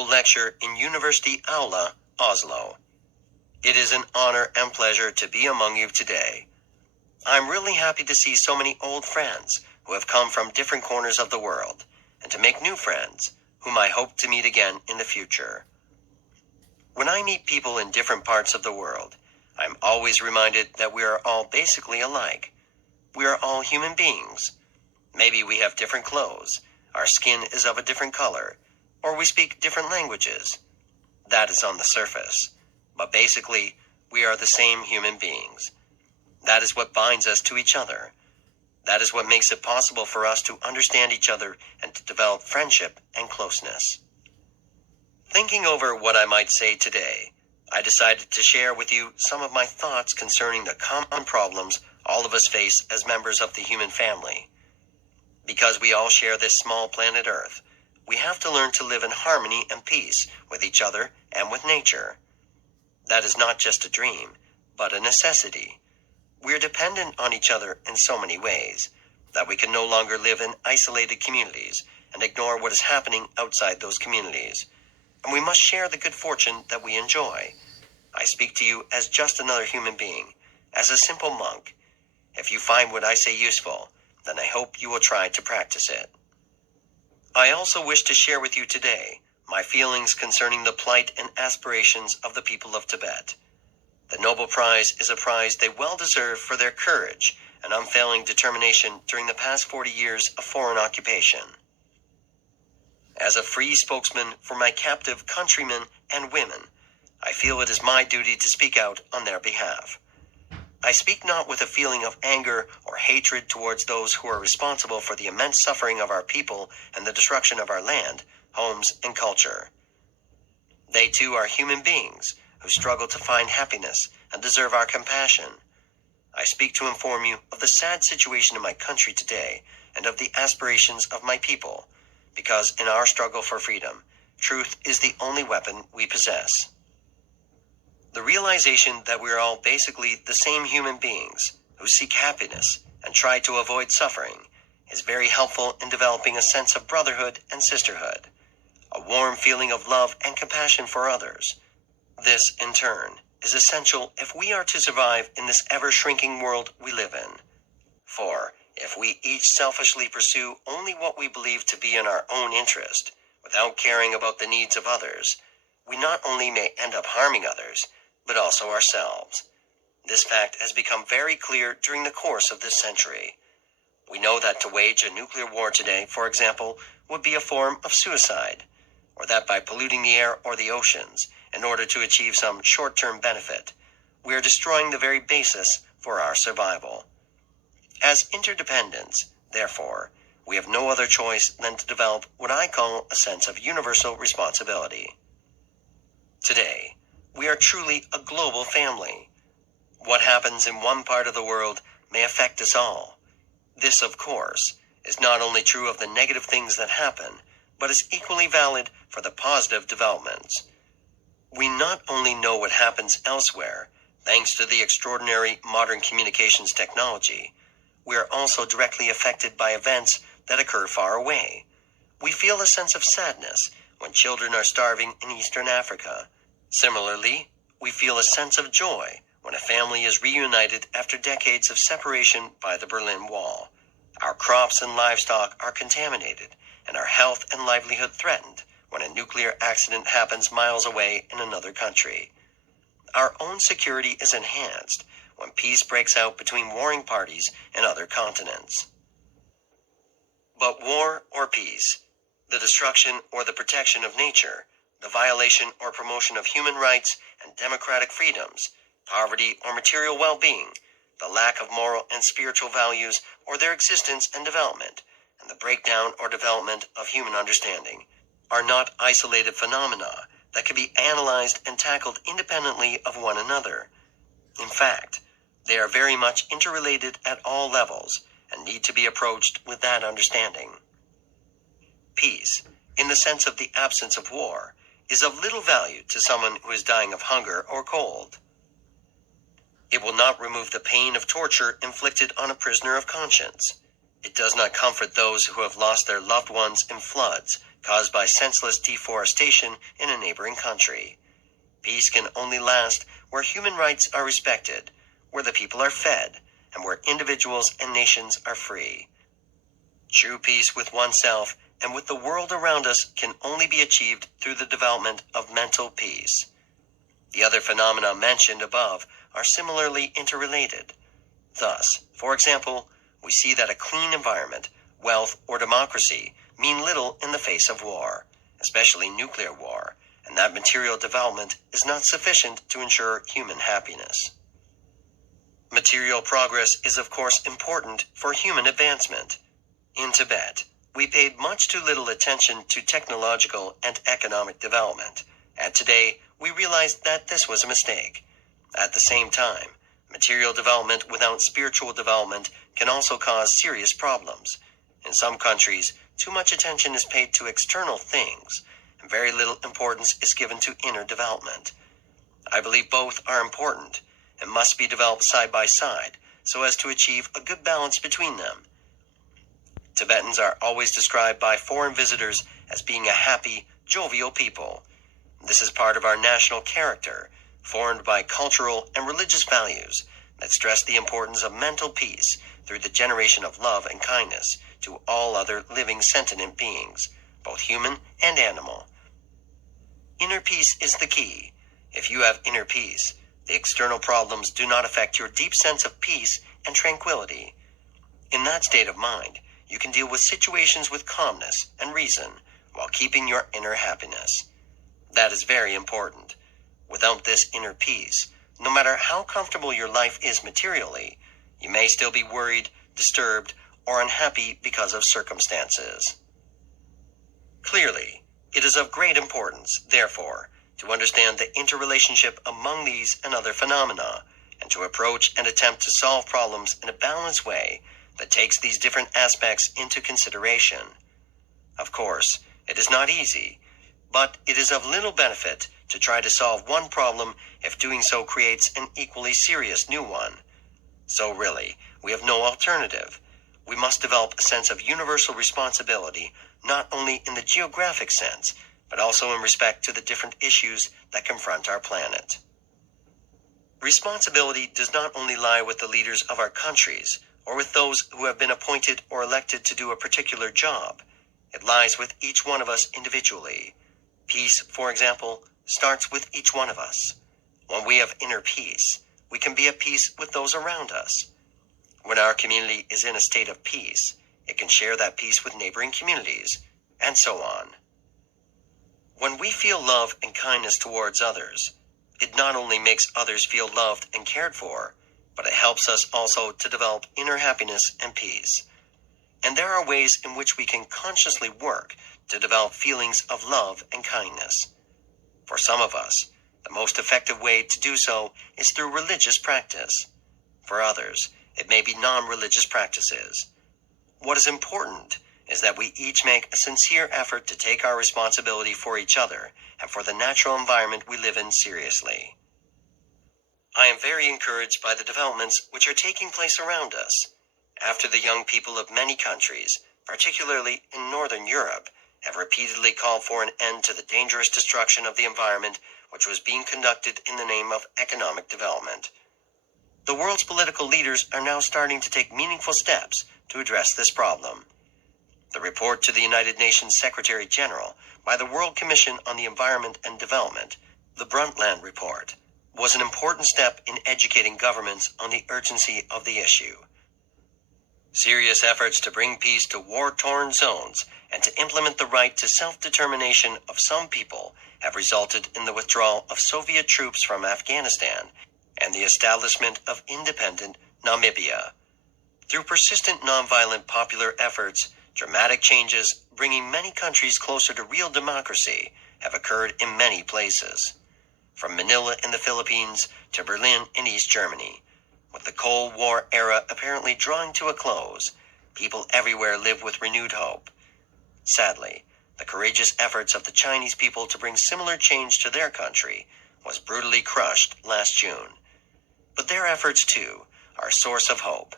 Nobel lecture in University Aula, Oslo. It is an honor and pleasure to be among you today. I'm really happy to see so many old friends who have come from different corners of the world, and to make new friends whom I hope to meet again in the future. When I meet people in different parts of the world, I'm always reminded that we are all basically alike. We are all human beings. Maybe we have different clothes, our skin is of a different color, or we speak different languages. That is on the surface. But basically, we are the same human beings. That is what binds us to each other. That is what makes it possible for us to understand each other and to develop friendship and closeness. Thinking over what I might say today, I decided to share with you some of my thoughts concerning the common problems all of us face as members of the human family. Because we all share this small planet Earth, we have to learn to live in harmony and peace with each other and with nature. That is not just a dream, but a necessity. We are dependent on each other in so many ways that we can no longer live in isolated communities and ignore what is happening outside those communities. And we must share the good fortune that we enjoy. I speak to you as just another human being, as a simple monk. If you find what I say useful, then I hope you will try to practice it. I also wish to share with you today my feelings concerning the plight and aspirations of the people of Tibet. The Nobel Prize is a prize they well deserve for their courage and unfailing determination during the past 40 years of foreign occupation. As a free spokesman for my captive countrymen and women, I feel it is my duty to speak out on their behalf. I speak not with a feeling of anger or hatred towards those who are responsible for the immense suffering of our people and the destruction of our land, homes, and culture. They too are human beings who struggle to find happiness and deserve our compassion. I speak to inform you of the sad situation in my country today and of the aspirations of my people, because in our struggle for freedom, truth is the only weapon we possess. The realization that we are all basically the same human beings who seek happiness and try to avoid suffering is very helpful in developing a sense of brotherhood and sisterhood, a warm feeling of love and compassion for others. This, in turn, is essential if we are to survive in this ever-shrinking world we live in. For if we each selfishly pursue only what we believe to be in our own interest, without caring about the needs of others, we not only may end up harming others, but also ourselves. This fact has become very clear during the course of this century. We know that to wage a nuclear war today, for example, would be a form of suicide, or that by polluting the air or the oceans, in order to achieve some short-term benefit, we are destroying the very basis for our survival. As interdependents, therefore, we have no other choice than to develop what I call a sense of universal responsibility. Today, we are truly a global family. What happens in one part of the world may affect us all. This, of course, is not only true of the negative things that happen, but is equally valid for the positive developments. We not only know what happens elsewhere, thanks to the extraordinary modern communications technology, we are also directly affected by events that occur far away. We feel a sense of sadness when children are starving in Eastern Africa. Similarly, we feel a sense of joy when a family is reunited after decades of separation by the Berlin Wall. Our crops and livestock are contaminated, and our health and livelihood threatened when a nuclear accident happens miles away in another country. Our own security is enhanced when peace breaks out between warring parties in other continents. But war or peace, the destruction or the protection of nature, the violation or promotion of human rights and democratic freedoms, poverty or material well-being, the lack of moral and spiritual values or their existence and development, and the breakdown or development of human understanding, are not isolated phenomena that can be analyzed and tackled independently of one another. In fact, they are very much interrelated at all levels and need to be approached with that understanding. Peace, in the sense of the absence of war, is of little value to someone who is dying of hunger or cold. It will not remove the pain of torture inflicted on a prisoner of conscience. It does not comfort those who have lost their loved ones in floods, caused by senseless deforestation in a neighboring country. Peace can only last where human rights are respected, where the people are fed, and where individuals and nations are free. True peace with oneself and with the world around us can only be achieved through the development of mental peace. The other phenomena mentioned above are similarly interrelated. Thus, for example, we see that a clean environment, wealth, or democracy mean little in the face of war, especially nuclear war, and that material development is not sufficient to ensure human happiness. Material progress is of course important for human advancement. In Tibet, we paid much too little attention to technological and economic development, and today we realized that this was a mistake. At the same time, material development without spiritual development can also cause serious problems. In some countries, too much attention is paid to external things, and very little importance is given to inner development. I believe both are important and must be developed side by side so as to achieve a good balance between them. Tibetans are always described by foreign visitors as being a happy, jovial people. This is part of our national character, formed by cultural and religious values that stress the importance of mental peace through the generation of love and kindness to all other living sentient beings, both human and animal. Inner peace is the key. If you have inner peace, the external problems do not affect your deep sense of peace and tranquility. In that state of mind, you can deal with situations with calmness and reason while keeping your inner happiness. That is very important. Without this inner peace, no matter how comfortable your life is materially, you may still be worried, disturbed, or unhappy because of circumstances. Clearly, it is of great importance, therefore, to understand the interrelationship among these and other phenomena, and to approach and attempt to solve problems in a balanced way that takes these different aspects into consideration. Of course, it is not easy, but it is of little benefit to try to solve one problem if doing so creates an equally serious new one. So really, we have no alternative. We must develop a sense of universal responsibility, not only in the geographic sense, but also in respect to the different issues that confront our planet. Responsibility does not only lie with the leaders of our countries, or with those who have been appointed or elected to do a particular job. It lies with each one of us individually. Peace, for example, starts with each one of us. When we have inner peace, we can be at peace with those around us. When our community is in a state of peace, it can share that peace with neighboring communities, and so on. When we feel love and kindness towards others, it not only makes others feel loved and cared for, but it helps us also to develop inner happiness and peace. And there are ways in which we can consciously work to develop feelings of love and kindness. For some of us, the most effective way to do so is through religious practice. For others, it may be non-religious practices. What is important is that we each make a sincere effort to take our responsibility for each other and for the natural environment we live in seriously. I am very encouraged by the developments which are taking place around us. After the young people of many countries, particularly in Northern Europe, have repeatedly called for an end to the dangerous destruction of the environment which was being conducted in the name of economic development. The world's political leaders are now starting to take meaningful steps to address this problem. The report to the United Nations Secretary General by the World Commission on the Environment and Development, the Brundtland Report, was an important step in educating governments on the urgency of the issue. Serious efforts to bring peace to war-torn zones and to implement the right to self-determination of some people have resulted in the withdrawal of Soviet troops from Afghanistan and the establishment of independent Namibia. Through persistent nonviolent popular efforts, dramatic changes bringing many countries closer to real democracy have occurred in many places. From Manila in the Philippines to Berlin in East Germany. With the Cold War era apparently drawing to a close, people everywhere live with renewed hope. Sadly, the courageous efforts of the Chinese people to bring similar change to their country was brutally crushed last June. But their efforts, too, are a source of hope.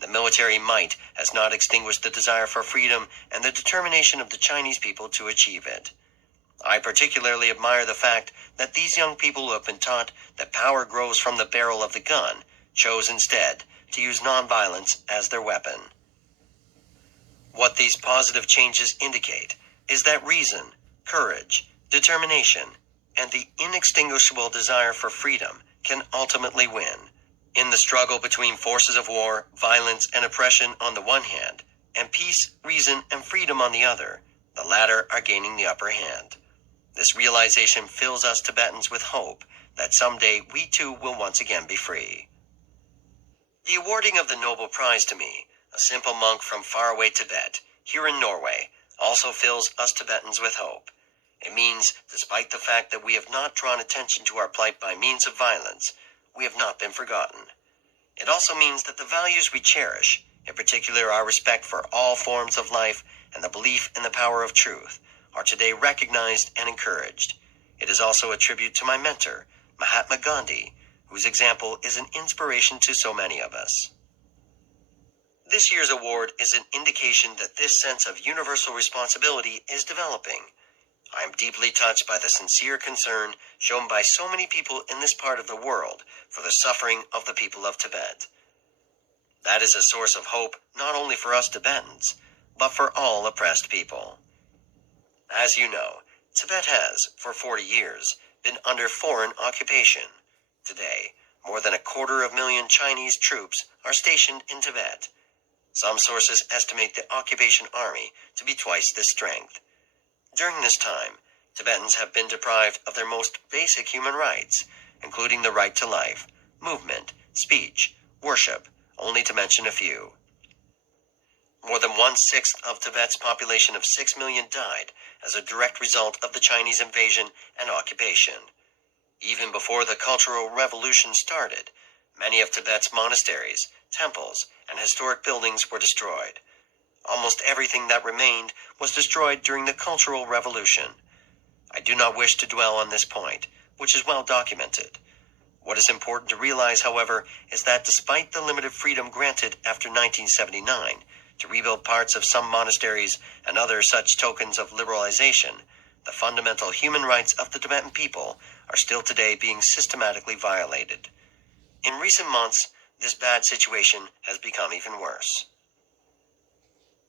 The military might has not extinguished the desire for freedom and the determination of the Chinese people to achieve it. I particularly admire the fact that these young people who have been taught that power grows from the barrel of the gun chose instead to use nonviolence as their weapon. What these positive changes indicate is that reason, courage, determination, and the inextinguishable desire for freedom can ultimately win. In the struggle between forces of war, violence, and oppression on the one hand, and peace, reason, and freedom on the other, the latter are gaining the upper hand. This realization fills us Tibetans with hope that someday we too will once again be free. The awarding of the Nobel Prize to me, a simple monk from faraway Tibet, here in Norway, also fills us Tibetans with hope. It means, despite the fact that we have not drawn attention to our plight by means of violence, we have not been forgotten. It also means that the values we cherish, in particular our respect for all forms of life and the belief in the power of truth, are today recognized and encouraged. It is also a tribute to my mentor, Mahatma Gandhi, whose example is an inspiration to so many of us. This year's award is an indication that this sense of universal responsibility is developing. I am deeply touched by the sincere concern shown by so many people in this part of the world for the suffering of the people of Tibet. That is a source of hope not only for us Tibetans, but for all oppressed people. As you know, Tibet has, for 40 years, been under foreign occupation. Today, more than 250,000 Chinese troops are stationed in Tibet. Some sources estimate the occupation army to be twice this strength. During this time, Tibetans have been deprived of their most basic human rights, including the right to life, movement, speech, worship, only to mention a few. More than 1/6 of Tibet's population of 6 million died as a direct result of the Chinese invasion and occupation. Even before the Cultural Revolution started, many of Tibet's monasteries, temples, and historic buildings were destroyed. Almost everything that remained was destroyed during the Cultural Revolution. I do not wish to dwell on this point, which is well documented. What is important to realize, however, is that despite the limited freedom granted after 1979 to rebuild parts of some monasteries and other such tokens of liberalization, the fundamental human rights of the Tibetan people are still today being systematically violated. In recent months, this bad situation has become even worse.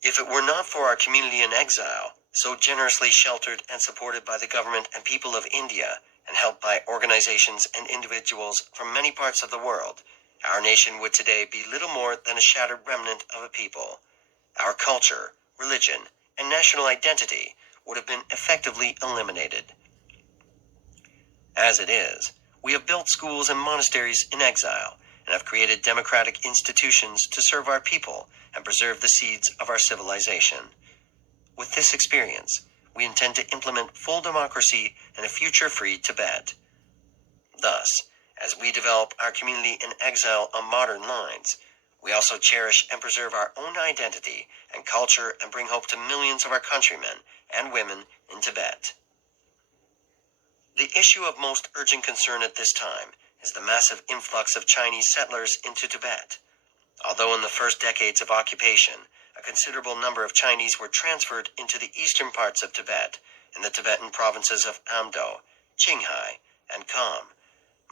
If it were not for our community in exile, so generously sheltered and supported by the government and people of India, and helped by organizations and individuals from many parts of the world, our nation would today be little more than a shattered remnant of a people. Our culture, religion, and national identity would have been effectively eliminated. As it is, we have built schools and monasteries in exile and have created democratic institutions to serve our people and preserve the seeds of our civilization. With this experience, we intend to implement full democracy and a future-free Tibet. Thus, as we develop our community in exile on modern lines, we also cherish and preserve our own identity and culture and bring hope to millions of our countrymen and women in Tibet. The issue of most urgent concern at this time is the massive influx of Chinese settlers into Tibet. Although in the first decades of occupation, a considerable number of Chinese were transferred into the eastern parts of Tibet, in the Tibetan provinces of Amdo, Qinghai, and Kham,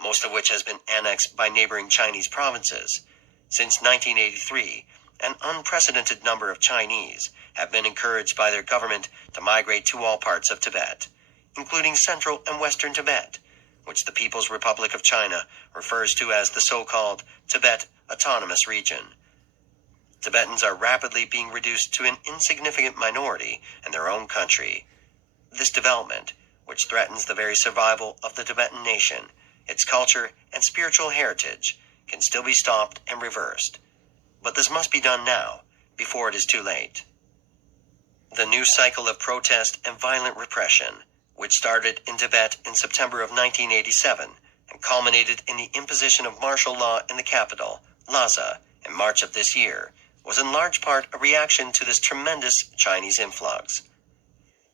most of which has been annexed by neighboring Chinese provinces. Since 1983, an unprecedented number of Chinese have been encouraged by their government to migrate to all parts of Tibet, including central and western Tibet, which the People's Republic of China refers to as the so-called Tibet Autonomous Region. Tibetans are rapidly being reduced to an insignificant minority in their own country. This development, which threatens the very survival of the Tibetan nation, its culture and spiritual heritage, can still be stopped and reversed. But this must be done now, before it is too late. The new cycle of protest and violent repression, which started in Tibet in September of 1987 and culminated in the imposition of martial law in the capital, Lhasa, in March of this year, was in large part a reaction to this tremendous Chinese influx.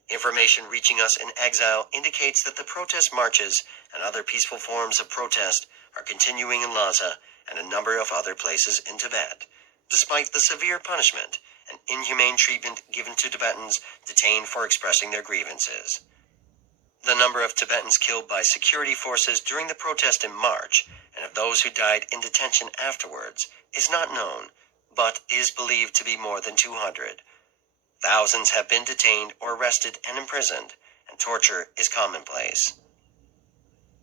Information reaching us in exile indicates that the protest marches and other peaceful forms of protest are continuing in Lhasa and a number of other places in Tibet, despite the severe punishment and inhumane treatment given to Tibetans detained for expressing their grievances. The number of Tibetans killed by security forces during the protest in March, and of those who died in detention afterwards, is not known, but is believed to be more than 200. Thousands have been detained or arrested and imprisoned, and torture is commonplace.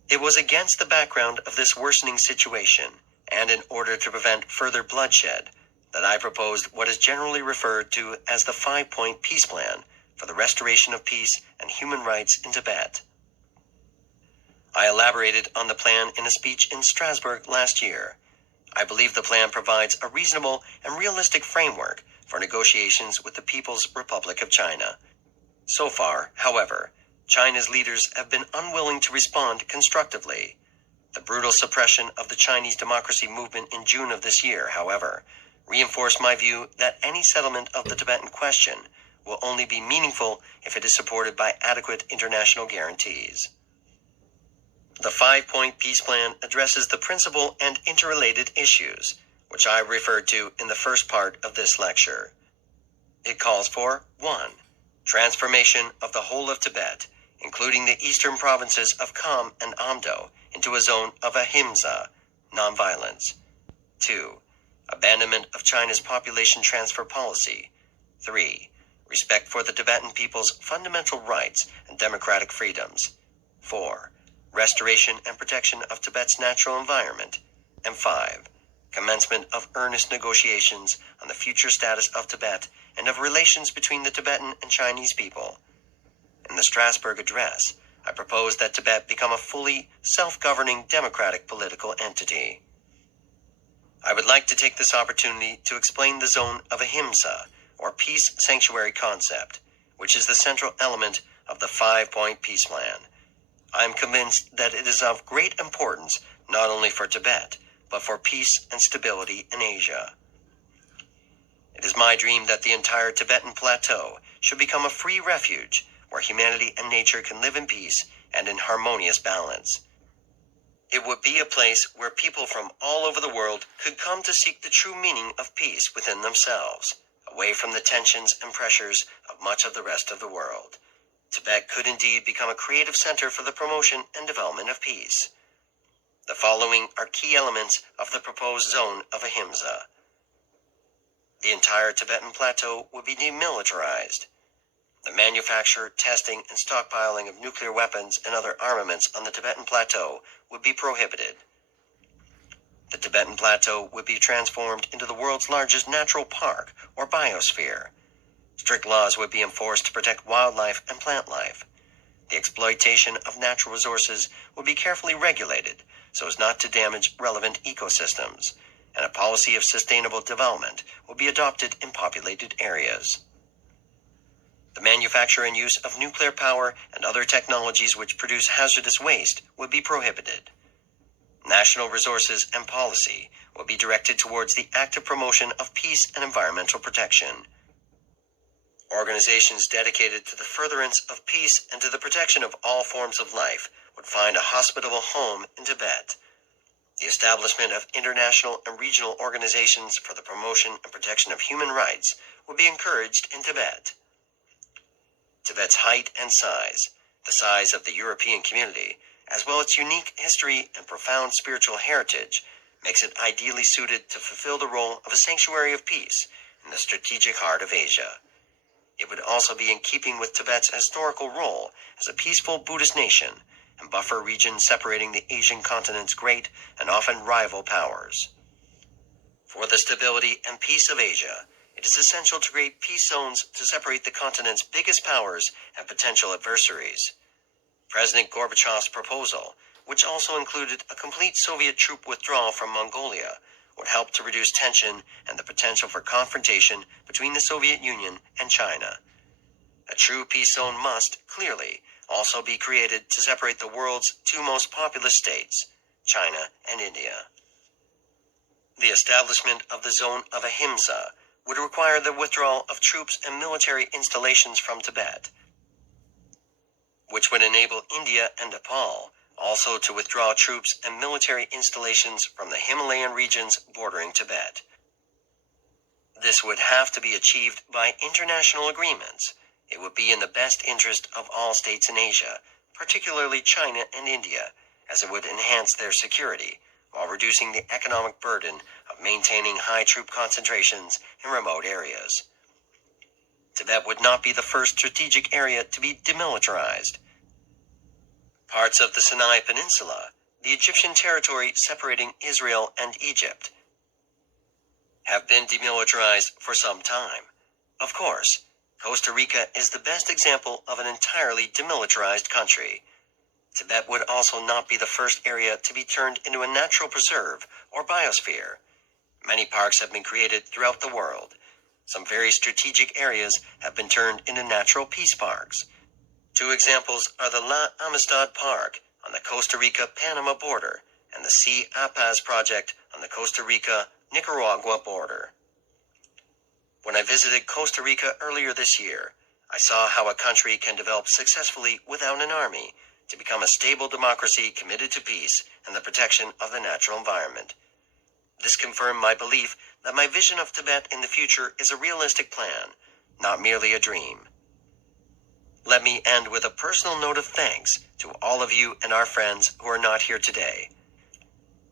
It was against the background of this worsening situation, and in order to prevent further bloodshed, that I proposed what is generally referred to as the 5-point peace plan for the restoration of peace and human rights in Tibet. I elaborated on the plan in a speech in Strasbourg last year. I believe the plan provides a reasonable and realistic framework for negotiations with the People's Republic of China. So far, however, China's leaders have been unwilling to respond constructively. The brutal suppression of the Chinese democracy movement in June of this year, however, reinforced my view that any settlement of the Tibetan question will only be meaningful if it is supported by adequate international guarantees. The 5-point peace plan addresses the principal and interrelated issues, which I referred to in the first part of this lecture. It calls for 1. Transformation of the whole of Tibet, including the eastern provinces of Kham and Amdo, into a zone of ahimsa, nonviolence. 2. Abandonment of China's population transfer policy. 3. Respect for the Tibetan people's fundamental rights and democratic freedoms. 4. Restoration and protection of Tibet's natural environment. And 5. Commencement of earnest negotiations on the future status of Tibet and of relations between the Tibetan and Chinese people. In the Strasbourg address, I proposed that Tibet become a fully self-governing democratic political entity. I would like to take this opportunity to explain the zone of ahimsa, or peace sanctuary concept, which is the central element of the 5-point peace plan. I am convinced that it is of great importance not only for Tibet, but for peace and stability in Asia. It is my dream that the entire Tibetan plateau should become a free refuge where humanity and nature can live in peace and in harmonious balance. It would be a place where people from all over the world could come to seek the true meaning of peace within themselves, away from the tensions and pressures of much of the rest of the world. Tibet could indeed become a creative center for the promotion and development of peace. The following are key elements of the proposed zone of ahimsa. The entire Tibetan plateau would be demilitarized. The manufacture, testing, and stockpiling of nuclear weapons and other armaments on the Tibetan plateau would be prohibited. The Tibetan plateau would be transformed into the world's largest natural park, or biosphere. Strict laws would be enforced to protect wildlife and plant life. The exploitation of natural resources would be carefully regulated so as not to damage relevant ecosystems, and a policy of sustainable development will be adopted in populated areas. The manufacture and use of nuclear power and other technologies which produce hazardous waste would be prohibited. National resources and policy will be directed towards the active promotion of peace and environmental protection. Organizations dedicated to the furtherance of peace and to the protection of all forms of life would find a hospitable home in Tibet. The establishment of international and regional organizations for the promotion and protection of human rights would be encouraged in Tibet. Tibet's height and size, the size of the European community, as well as its unique history and profound spiritual heritage, makes it ideally suited to fulfill the role of a sanctuary of peace in the strategic heart of Asia. It would also be in keeping with Tibet's historical role as a peaceful Buddhist nation and buffer region separating the Asian continent's great and often rival powers. For the stability and peace of Asia, it is essential to create peace zones to separate the continent's biggest powers and potential adversaries. President Gorbachev's proposal, which also included a complete Soviet troop withdrawal from Mongolia, would help to reduce tension and the potential for confrontation between the Soviet Union and China. A true peace zone must, clearly, also be created to separate the world's two most populous states, China and India. The establishment of the zone of ahimsa would require the withdrawal of troops and military installations from Tibet, which would enable India and Nepal also to withdraw troops and military installations from the Himalayan regions bordering Tibet. This would have to be achieved by international agreements. It would be in the best interest of all states in Asia, particularly China and India, as it would enhance their security while reducing the economic burden of maintaining high troop concentrations in remote areas. Tibet would not be the first strategic area to be demilitarized. Parts of the Sinai Peninsula, the Egyptian territory separating Israel and Egypt, have been demilitarized for some time. Of course, Costa Rica is the best example of an entirely demilitarized country. Tibet would also not be the first area to be turned into a natural preserve or biosphere. Many parks have been created throughout the world. Some very strategic areas have been turned into natural peace parks. Two examples are the La Amistad Park on the Costa Rica-Panama border and the Sea Apaz project on the Costa Rica-Nicaragua border. When I visited Costa Rica earlier this year, I saw how a country can develop successfully without an army to become a stable democracy committed to peace and the protection of the natural environment. This confirmed my belief that my vision of Tibet in the future is a realistic plan, not merely a dream. Let me end with a personal note of thanks to all of you and our friends who are not here today.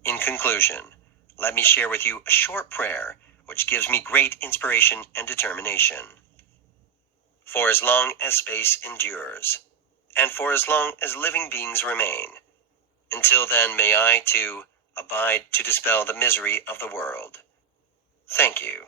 In conclusion, let me share with you a short prayer which gives me great inspiration and determination. For as long as space endures, and for as long as living beings remain, until then may I, too, abide to dispel the misery of the world. Thank you.